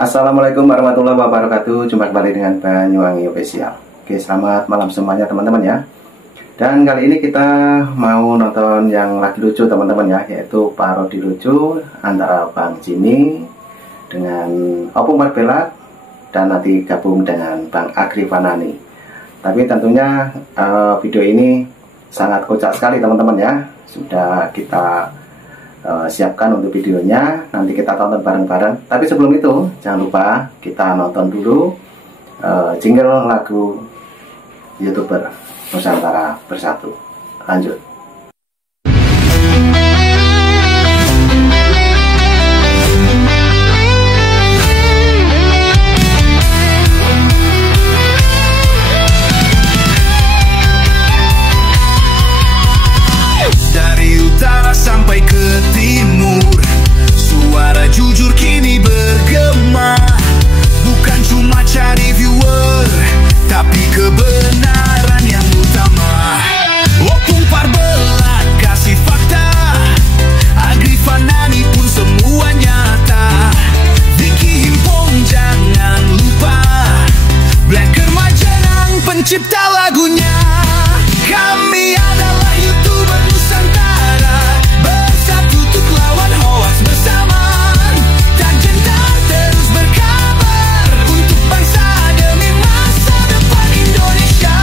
Assalamualaikum warahmatullahi wabarakatuh. Jumpa kembali dengan Banyuwangi Official. Oke, selamat malam semuanya teman-teman ya. Dan kali ini kita mau nonton yang lagi lucu teman-teman ya, yaitu parodi lucu antara Bang Jimmy dengan Opung Marbella dan nanti gabung dengan Bang Agri Fanani. Tapi tentunya video ini sangat kocak sekali teman-teman ya. Sudah kita siapkan untuk videonya, nanti kita tonton bareng-bareng. Tapi sebelum itu jangan lupa kita nonton dulu jingle lagu YouTuber Nusantara Bersatu. Lanjut. Sampai ke timur, suara jujur kini bergema. Bukan cuma cari viewer, tapi kebenaran yang utama. Opung Marbella kasih fakta, Agri Fanani pun semua nyata. Vicky Himpong jangan lupa, Blacker Majanang pencipta lagunya. Kami adalah YouTuber Nusantara, bersatu untuk lawan hoax bersamaan. Tak gentar terus berkabar untuk bangsa demi masa depan Indonesia.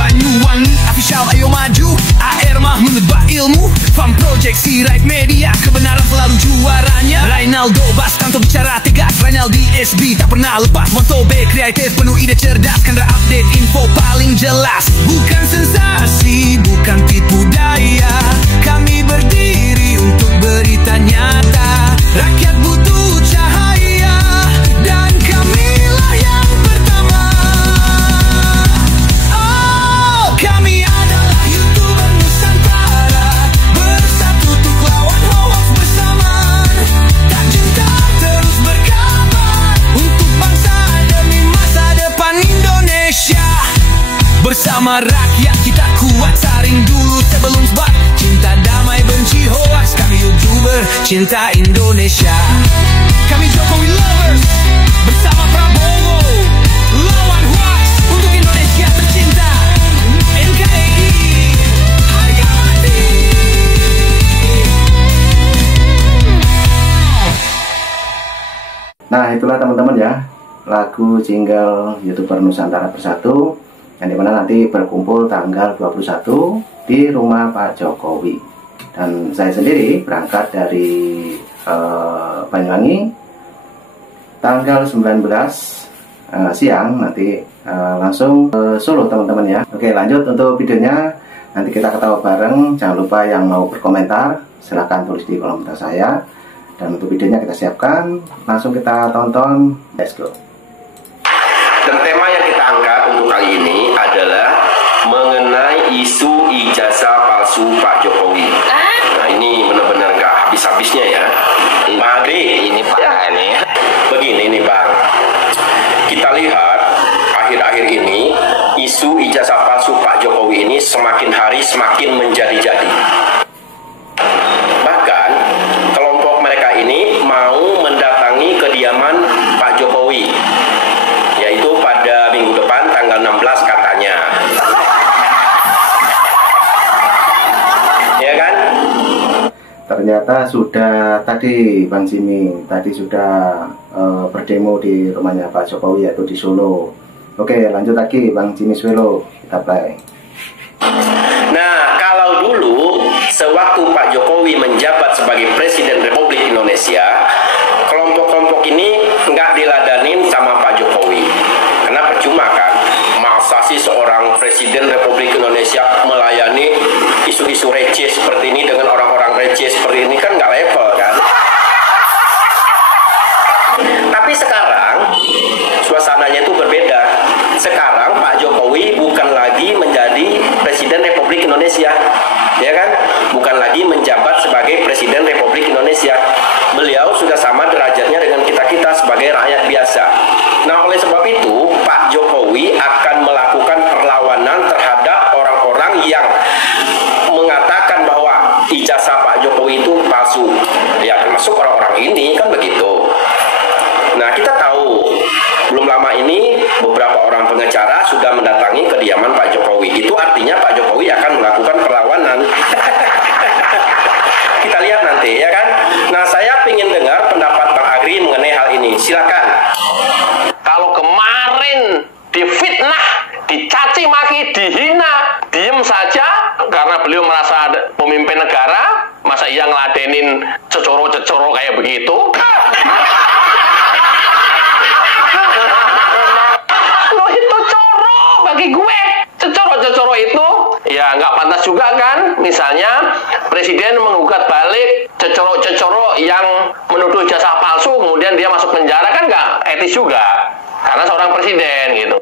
Banyuwangi Official ayo maju, AR mah menebak ilmu. Fam Project Sirait Media, kebenaran selalu juaranya. Rinaldo Bastanto bicara tegas, Rinaldi SB tak pernah lepas. Moto B kreatif penuh ide cerdas, karena update info paling jelas. Bukan sensasi, bukan tipu daya, kami berdiri untuk berita nyata. Rakyat butuh cahaya, dan kamilah yang pertama. Oh, kami adalah YouTuber Nusantara, bersatu untuk lawan hoax bersamaan. Tak gentar terus berkabar untuk bangsa demi masa depan Indonesia. Bersama rakyat kita kuat, saring dulu sebelum sebar. Cinta damai benci hoax, kami YouTuber cinta Indonesia. Kami Jokowi lovers, bersama Prabowo lawan hoax untuk Indonesia tercinta. NKRI harga mati. Nah itulah teman-teman ya, lagu jingle YouTuber Nusantara Bersatu, yang dimana nanti berkumpul tanggal 21 di rumah Pak Jokowi. Dan saya sendiri berangkat dari Banyuwangi tanggal 19 siang, nanti langsung ke Solo teman-teman ya. Oke, lanjut untuk videonya, nanti kita ketawa bareng. Jangan lupa yang mau berkomentar silahkan tulis di kolom komentar saya. Dan untuk videonya kita siapkan, langsung kita tonton. Let's go. Dan tema yang kita angkat untuk kali ini adalah mengenai isu ijazah palsu Pak Jokowi. Nah ini benar-benar gak habis-habisnya ya. Pak Agri, ini Pak. Ya, ini. Begini nih Bang, kita lihat akhir-akhir ini isu ijazah palsu Pak Jokowi ini semakin hari semakin menjadi-jadi. Bahkan kelompok mereka ini mau mendatangi kediaman Pak Jokowi, yaitu pada minggu depan tanggal 16 katanya. Ya kan? Ternyata sudah tadi Bang Jimmy tadi sudah berdemo di rumahnya Pak Jokowi, yaitu di Solo. Oke, lanjut lagi Bang Jimmy Swelo, kita play. Nah, kalau dulu sewaktu Pak Jokowi menjabat sebagai Presiden Republik Indonesia, kelompok-kelompok ini nggak diladanin sama Pak Jokowi. Karena percuma kan, masa sih seorang Presiden Republik Indonesia melayani isu-isu receh seperti ini dengan orang-orang receh seperti ini, kan nggak level kan. Tapi sekarang suasananya itu berbeda. Sekarang Pak Jokowi bukan lagi menjadi Presiden Republik Indonesia, ya kan? Bukan lagi menjabat sebagai Presiden Republik Indonesia. Beliau sudah sama derajatnya dengan kita-kita sebagai rakyat biasa. Nah, oleh sebab itu Pak Jokowi akan melakukan perlawanan terhadap orang-orang yang mengatakan bahwa ijazah Pak Jokowi itu palsu. Ya, termasuk orang-orang ini kan begitu. Nah, kita beliau merasa pemimpin negara, masa ia ngeladenin cecoro-cecoro kayak begitu? Loh, itu coro bagi gue. Cecoro-cecoro itu ya nggak pantas juga kan. Misalnya presiden menggugat balik cecoro-cecoro yang menuduh ijazah palsu, kemudian dia masuk penjara, kan nggak etis juga karena seorang presiden gitu.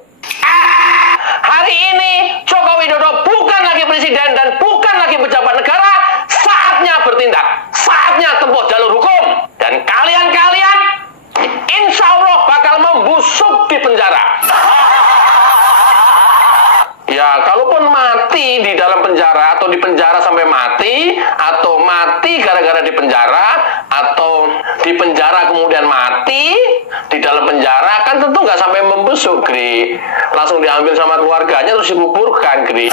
Hari ini Joko Widodo bukan lagi presiden dan bukan lagi pejabat negara. Saatnya bertindak, saatnya tempuh jalur hukum, dan kalian insya Allah bakal membusuk di penjara. Ya, kalaupun mati di dalam penjara, atau di penjara sampai mati, atau mati gara-gara di penjara, atau di penjara kemudian mati di dalam penjara, kan tentu nggak sampai membusuk, Gri. Langsung diambil sama keluarganya terus dikuburkan, Gri.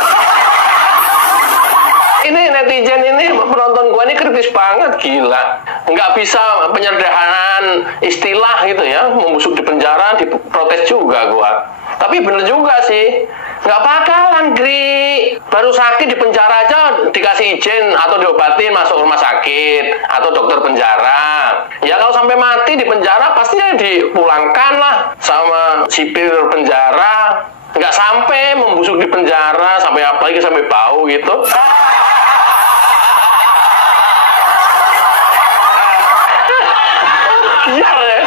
Ini netizen ini, penonton gua ini kritis banget, gila. Nggak bisa penyederhanaan istilah gitu ya, membusuk di penjara, diprotes juga gua. Tapi bener juga sih, nggak bakalan, Gri. Baru sakit di penjara aja dikasih izin atau diobatin masuk rumah sakit atau dokter penjara. Ya kalau sampai mati di penjara pasti dipulangkan lah sama sipir penjara. Nggak sampai membusuk di penjara, sampai apalagi sampai bau gitu. Biar ya,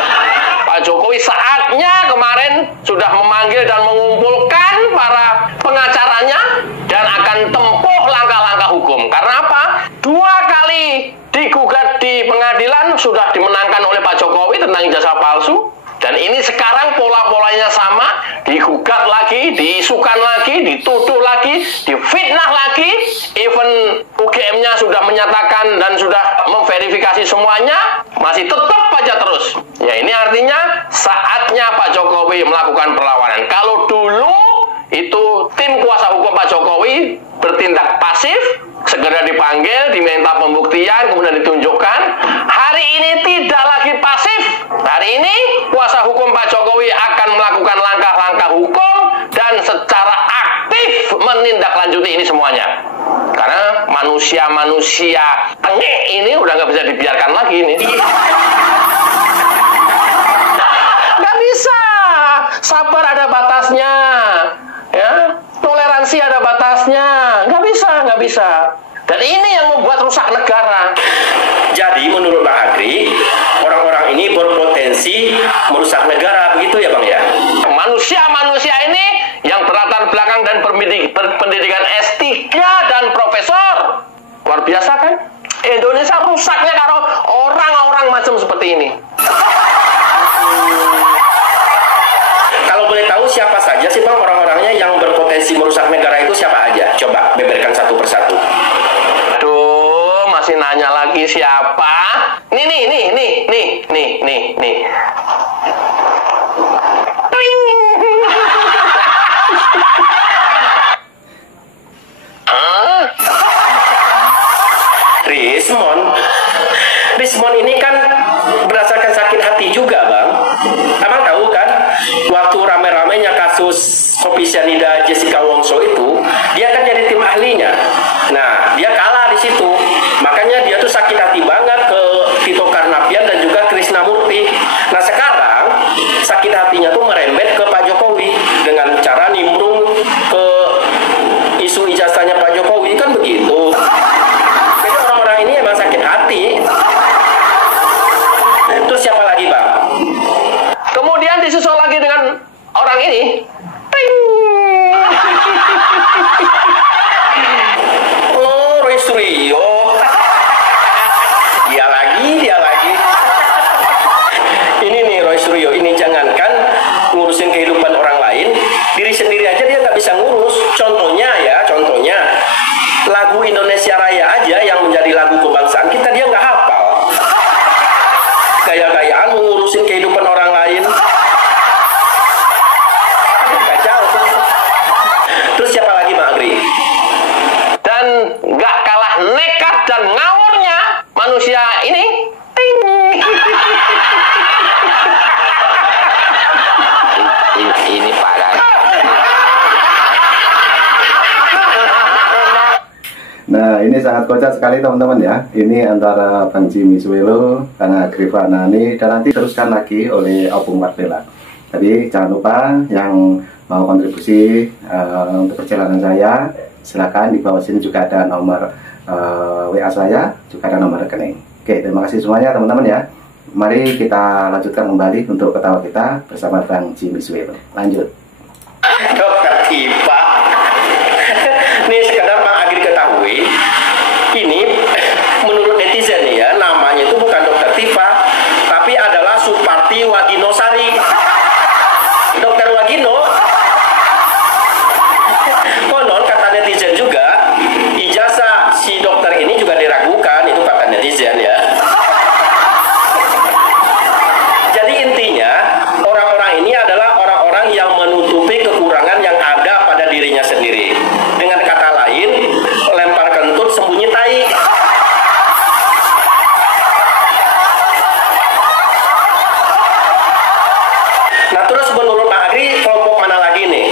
Pak Jokowi saatnya kemarin sudah memanggil dan mengumpulkan para pengacaranya dan akan tempuh langkah-langkah hukum. Karena apa? 2 kali digugat di pengadilan sudah dimenangkan oleh Pak Jokowi tentang ijazah palsu. Dan ini sekarang pola-polanya sama, digugat lagi, diisukan lagi, dituduh lagi, difitnah lagi. Even UGM-nya sudah menyatakan dan sudah memverifikasi semuanya, masih tetap aja terus. Ya, ini artinya saatnya Pak Jokowi melakukan perlawanan. Kalau dulu itu tim kuasa hukum Pak Jokowi bertindak pasif, segera dipanggil, diminta pembuktian, kemudian ditunjukkan. Hari ini tidak lagi pasif. Hari ini kuasa hukum Pak Jokowi akan melakukan langkah-langkah hukum dan secara aktif menindaklanjuti ini semuanya. Karena manusia-manusia tengik ini udah nggak bisa dibiarkan lagi ini. Nggak bisa. Sabar ada batasnya. Ya, toleransi ada batasnya. Nggak bisa. Dan ini yang membuat rusak negara. Jadi menurut Bang Agri, orang-orang ini berpotensi merusak negara, begitu ya Bang ya? Manusia-manusia ini yang berlatar belakang dan pendidikan S3 dan profesor. Luar biasa kan? Indonesia rusaknya kalau orang-orang macam seperti ini. Kalau boleh tahu siapa saja sih Bang orang-orangnya yang berpotensi merusak negara itu siapa aja? Coba beberkan satu persatu. Aduh, masih nanya lagi siapa? Nih. Rismon ini kan berdasarkan sakit hati juga Bang. Abang tahu kan, waktu rame-ramenya kasus kopi cyanida Jessica Wongso itu, dia kan jadi tim ahlinya. Nah, dia kalah di situ. Makanya dia tuh sakit hati banget ke Tito Karnavian dan juga Krisnamurti. Nah, sekarang sakit hatinya tuh merembet ke Pak Jokowi dengan cara nimbrung ke isu ijazahnya Pak Jokowi, kan begitu. Jadi orang-orang ini emang sakit hati. Terus siapa lagi Bang? Kemudian disusul lagi dengan orang ini. Ting. Oh, Roy Suryo. Dia lagi. Ini nih Roy Suryo. Ini jangankan ngurusin kehidupan orang lain, diri sendiri aja dia nggak bisa ngurus. Contohnya lagu Indonesia Raya aja yang menjadi lagu kebangsaan kita dia nggak hafal. Gaya-gayaan ngurusin kehidupan orang lain. Kacau. Terus siapa lagi Bang Agri? Dan nggak kalah nekat dan ngawurnya manusia ini. Ting. Ini parah. Nah, ini sangat kocak sekali teman-teman ya. Ini antara Bang Jimmy Suwelo, Kang Agri Fanani, dan nanti teruskan lagi oleh Opung Marbella. Tapi jangan lupa yang mau kontribusi untuk perjalanan saya, silakan di bawah sini juga ada nomor WA saya, juga ada nomor rekening. Oke, terima kasih semuanya teman-teman ya. Mari kita lanjutkan kembali untuk ketawa kita bersama Bang Jimmy Suwelo. Lanjut. Dokter Tipa. Nih sekedar Bang Agri ketahui, ini menurut netizen nih ya, namanya itu bukan Dokter Tipa, tapi adalah Suparti Waginosari. Dokter Wagino. Konon kata netizen juga, ijazah si dokter ini juga diragukan, itu kata netizen ya. Jadi intinya, orang-orang ini adalah orang-orang yang menutupi kekurangan yang ada pada dirinya sendiri. Dengan kata lain, lempar kentut sembunyi tai. Nah terus menurut Pak Agri, kelompok mana lagi nih?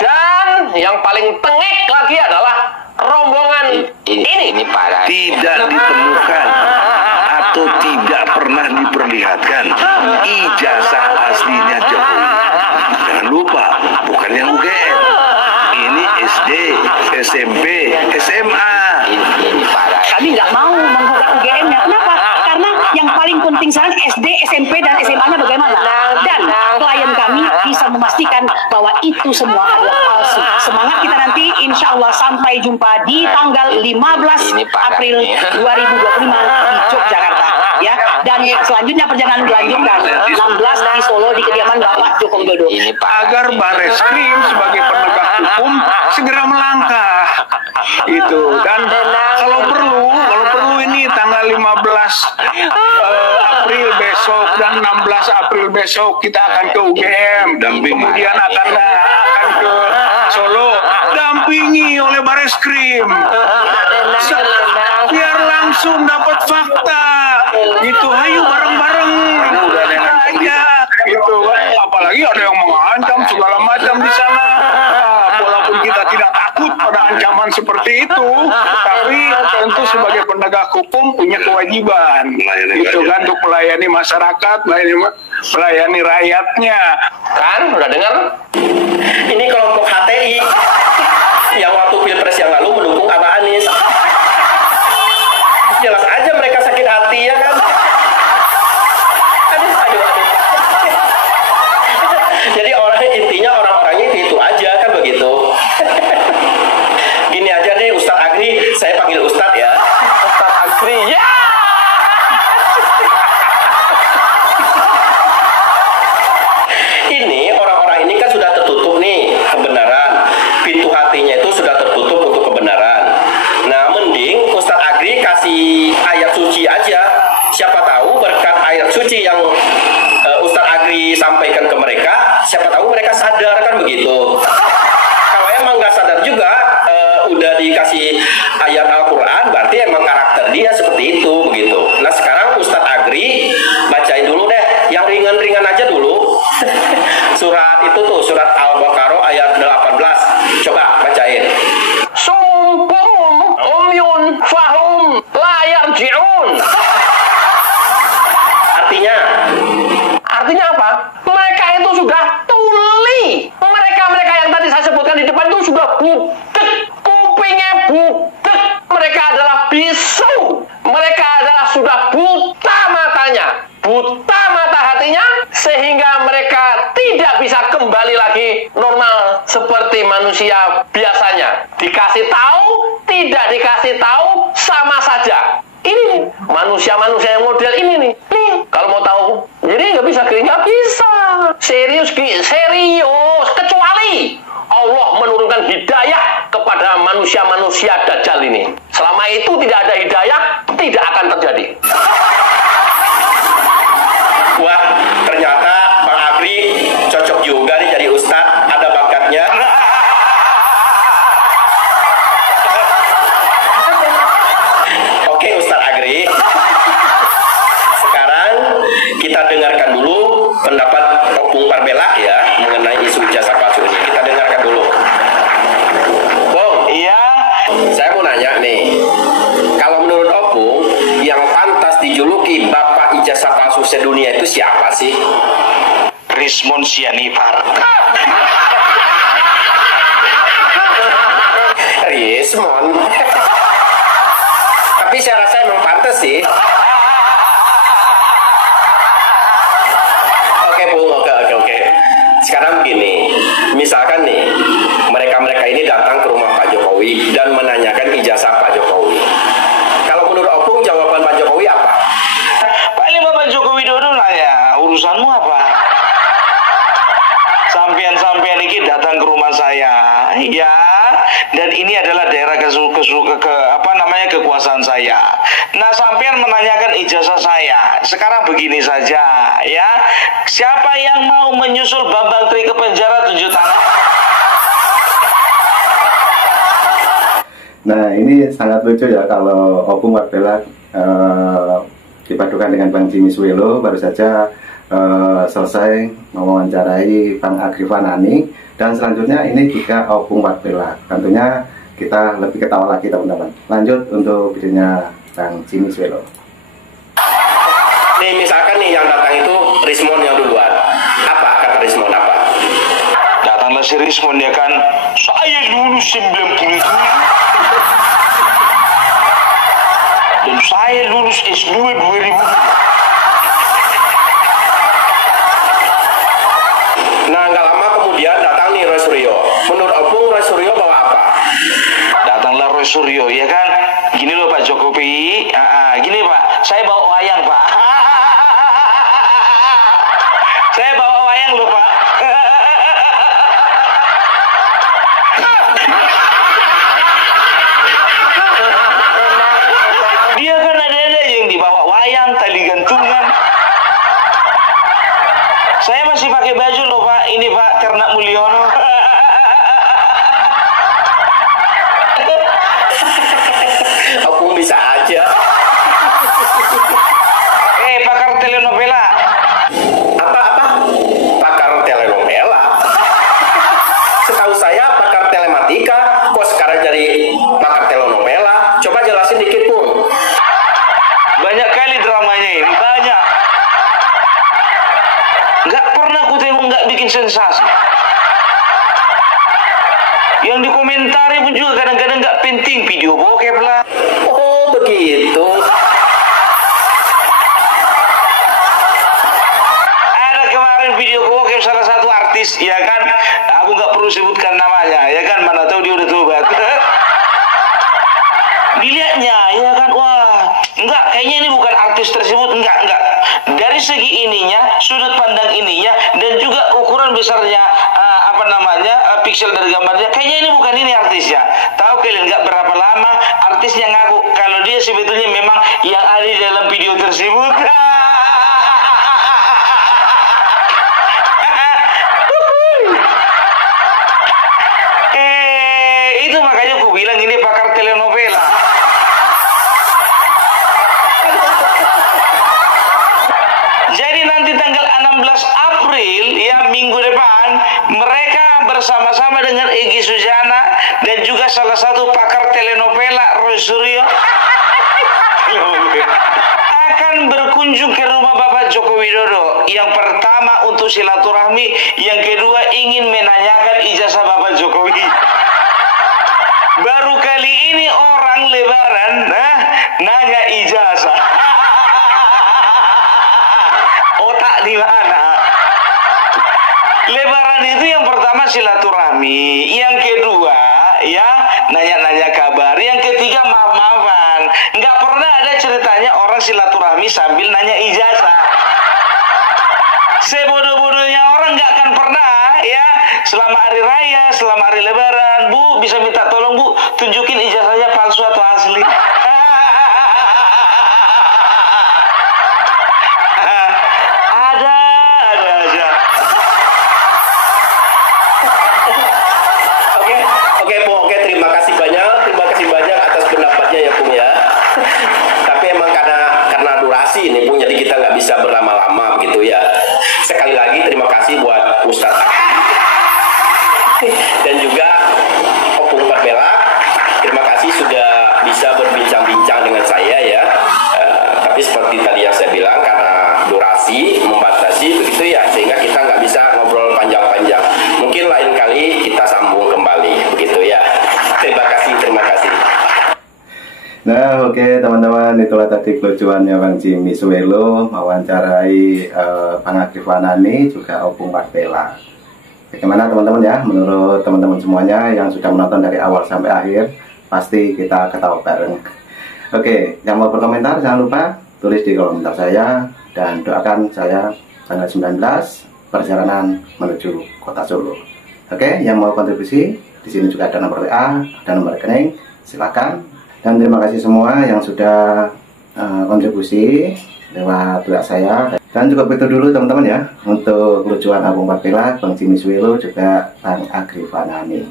Dan yang paling tengik lagi adalah rombongan ini parah. Tidak ditemukan atau tidak pernah diperlihatkan ijazah aslinya Jokowi. Jangan lupa, bukan yang UGM. Ini SD, SMP, SMA. Ini parah. Kami nggak mau menggugat UGM-nya. Kenapa? Karena yang paling penting sekarang SD, SMP, dan SMA-nya bagaimana? Dan klien kami bisa memastikan bahwa itu semua adalah palsu. Semangat kita nanti, insya Allah sampai jumpa di tanggal 15 April 2025 di Yogyakarta. Ya, dan selanjutnya perjalanan dilanjutkan 16 di Solo di kediaman Bapak Joko Widodo. Agar Bareskrim sebagai penegak hukum segera melangkah. Itu. Dan kalau perlu ini tanggal 15 April besok dan 16 April besok kita akan ke UGM, dan kemudian akan ke Solo, dampingi oleh Bareskrim. Biar langsung dapat fakta. Gitu, ayo bareng-bareng. Udah aja. Gitu. Apalagi ada yang mengancam segala macam di sana. Walaupun kita tidak takut pada ancaman seperti itu, tapi tentu sebagai penegak hukum punya kewajiban. Itu kan untuk melayani masyarakat, melayani rakyatnya. Kan, udah dengar? Ini kelompok HTI yang waktu Pilpres yang lalu mendukung Abah Anies. Jelas aja mereka sakit hati ya kan. Aduh. Jadi intinya orang-orangnya itu aja kan begitu. Gini aja deh Ustadz Agri, saya panggil Ustadz ya. Ustadz Agri, ya. Ini orang-orang ini kan sudah tertutup nih kebenaran. Pintu hatinya itu sudah tertutup untuk kebenaran. Nah, mending Ustadz Agri kasih ayat suci aja. Siapa tahu berkat ayat suci yang Ustadz Agri sampaikan ke mereka, siapa tahu mereka sadar kan begitu. Kalau emang nggak sadar juga, udah dikasih ayat Al-Quran, berarti emang karakter dia seperti itu begitu. Nah sekarang Ustadz Agri bacain dulu deh, yang ringan-ringan aja dulu. Surat itu tuh, surat Al-Baqarah ayat 18. Coba bacain. Sumpum umyun fahum la yarji'un. Artinya apa? Mereka itu sudah tuli. Mereka yang tadi saya sebutkan di depan itu sudah budek, kupingnya budek. Mereka adalah bisu. Mereka adalah sudah buta matanya, buta mata hatinya, sehingga mereka tidak bisa kembali lagi normal seperti manusia biasanya. Dikasih tahu, tidak dikasih tau, sama saja. Ini manusia-manusia yang model ini nih. Nih, kalau mau tahu, jadi nggak bisa, nggak bisa. Serius. Kecuali Allah menurunkan hidayah kepada manusia-manusia Dajjal ini. Selama itu tidak ada hidayah, tidak akan terjadi. Wah, ternyata Bang Agri cocok juga nih jadi Ustadz, ada bakatnya. Oke Ustadz Agri, sekarang kita dengarkan dulu pendapat Opung Marbella ya mengenai isu ijazah palsu ini. Kita dengarkan dulu. Bang, Iya. saya mau nanya nanya nih, kalau menurut Opung yang pantas dijuluki Bapak Ijazah Palsu Sedunia itu siapa sih? Rismond Sianipar. Rismond. Tapi saya rasa emang pantas sih. Oke Bung, oke. Sekarang begini, misalkan nih mereka ini datang ke rumah Pak Jokowi dan menanyakan ijazah Pak Jokowi. Kalau menurut Opung jawaban Pak Jokowi apa? Paling Bapak Joko Widodo nanya, urusanmu apa? Sampean ini datang ke rumah saya, ya. Dan ini adalah daerah kekuasaan saya. Nah, sampean menanyakan ijazah saya. Sekarang begini saja, ya. Siapa yang mau menyusul Bambang Tri ke penjara 7 tahun? Nah, ini sangat lucu ya kalau Opung Watbela dipadukan dengan Bang Jimmy Suelo baru saja selesai mewawancarai Bang Agrifanani, dan selanjutnya ini juga Opung Watbela. Tentunya kita lebih ketawa lagi teman-teman. Lanjut untuk videonya Bang Jimmy Suelo. Nih misalkan nih yang datang itu Rismond yang duluan. Apa kata Rismond apa? Datanglah si Rismond, ya kan, saya lulus 97 dan saya lulus S2 2000. Nah nggak lama kemudian datang nih Roy Suryo. Menurut Opung Roy Suryo bawa apa? Datanglah Roy Suryo, ya kan, gini loh Pak Jokowi, gini Pak, saya bawa wayang Pak. Saya bawa wayang loh Pak. Dia kan ada yang dibawa wayang, tali gantungan. Saya masih pakai baju loh Pak, ini Pak Ternak Mulyono. Opung bisa aja. Pakar telenovela. Apa? Pakar telenovela? Setahu saya pakar telematika. Kok sekarang jadi pakar telenovela? Coba jelasin dikit Pung. Banyak kali dramanya ini, banyak. Nggak pernah ku tengok nggak bikin sensasi. Yang dikomentari pun juga kadang-kadang nggak penting, video bokep lah. Oh begitu. Ada kemarin video bokep salah satu artis, ya kan, aku nggak perlu sebutkan namanya, ya kan, mana tahu dia udah tobat. Dilihatnya, ya kan, wah, enggak, kayaknya ini bukan artis tersebut, enggak. Dari segi ininya, sudut pandang ininya, dan juga ukuran besarnya, piksel dari gambarnya, kayaknya ini bukan ini artisnya. Tahu kalian nggak berapa lama artisnya ngaku kalau dia sebetulnya memang yang ada di dalam video tersebut. Itu makanya aku bilang ini pakar telenovela. Jadi nanti tanggal 16 April, ya, minggu depan, mereka bersama-sama dengan Egy Sujana dan juga salah satu pakar telenovela Roy Suryo akan berkunjung ke rumah Bapak Joko Widodo. Yang pertama untuk silaturahmi, yang kedua ingin menanyakan ijazah Bapak Jokowi. Baru kali ini orang lebaran nanya ijazah. Otak di mana? Lebaran itu yang pertama silaturahmi, yang kedua ya nanya-nanya kabar, yang ketiga maaf-maafan. Nggak pernah ada ceritanya orang silaturahmi sambil nanya ijazah. Sebodoh-bodohnya orang nggak akan pernah ya selama hari raya, selama hari lebaran, Bu bisa minta tolong Bu tunjukin ijazahnya palsu atau asli. Terima kasih banyak atas pendapatnya ya Pung ya. Tapi emang karena durasi ini Pung, jadi kita nggak bisa berlama-lama begitu ya. Sekali lagi terima kasih buat Ustadz dan juga Opung Watbela. Terima kasih sudah Nah, oke teman-teman, itulah tadi kelucuannya Bang Jimmy Suelo mewawancarai Bang Agrif Wanani juga Opung Martella. Bagaimana teman-teman ya, menurut teman-teman semuanya yang sudah menonton dari awal sampai akhir, pasti kita ketawa bareng. Oke, yang mau berkomentar jangan lupa tulis di kolom komentar saya, dan doakan saya tanggal 19 perjalanan menuju kota Solo. Oke, yang mau kontribusi, di sini juga ada nomor WA, ada nomor rekening, silakan. Dan terima kasih semua yang sudah kontribusi lewat WA saya. Dan cukup itu dulu teman-teman ya, untuk kelucuan Opung Martella, Bang Jimmy Suelo, juga Bang Agrif Wanani.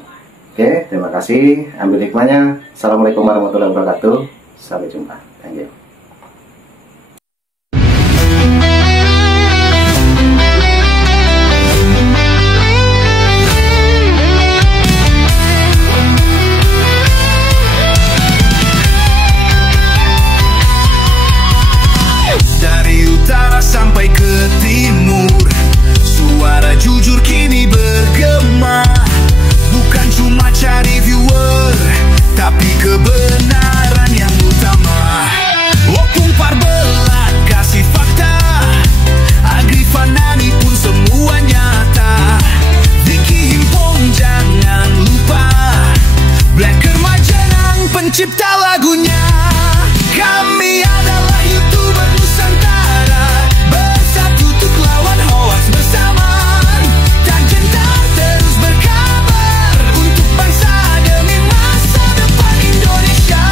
Oke, terima kasih. Ambil hikmahnya. Assalamualaikum warahmatullahi wabarakatuh. Sampai jumpa. Thank you. Sampai ke timur, suara jujur kini bergema. Bukan cuma cari viewer, tapi kebenaran yang utama. Opung Parbelat kasih fakta, Agrif Wanani pun semua nyata. Vicky Himpong jangan lupa, Blacker Majenang pencipta lagunya. Kami adalah YouTuber Nusantara, bersatu untuk lawan hoax bersamaan. Tak gentar terus berkabar untuk bangsa demi masa depan Indonesia.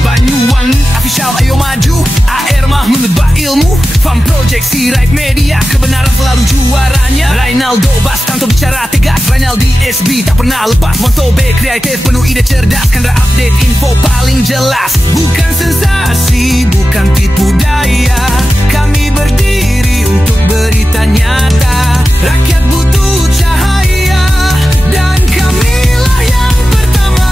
Banyuwangi official ayo maju, AR mah menebak ilmu. Farm Project Sirait Media, kebenaran selalu juaranya. Rinaldo Bastanto bicara tegas, Rinaldi SB tak pernah lepas. Moto B kreatif penuh ide cerdas, Kendra update info paling jelas. Bukan sensasi, bukan tipu daya, kami berdiri untuk berita nyata. Rakyat butuh cahaya, dan kamilah yang pertama.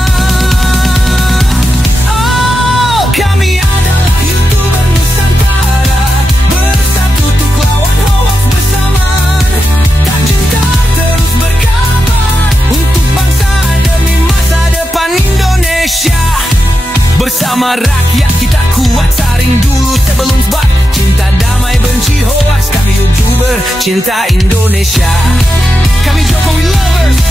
Oh, kami adalah YouTuber Nusantara, bersatu untuk lawan hoax bersamaan. Tak gentar terus berkabar untuk bangsa demi masa depan Indonesia. Bersama rakyat kita kuat, saring dulu sebelum sebar. Cinta damai benci hoax, kami YouTuber cinta Indonesia. Kami Jokowi lovers.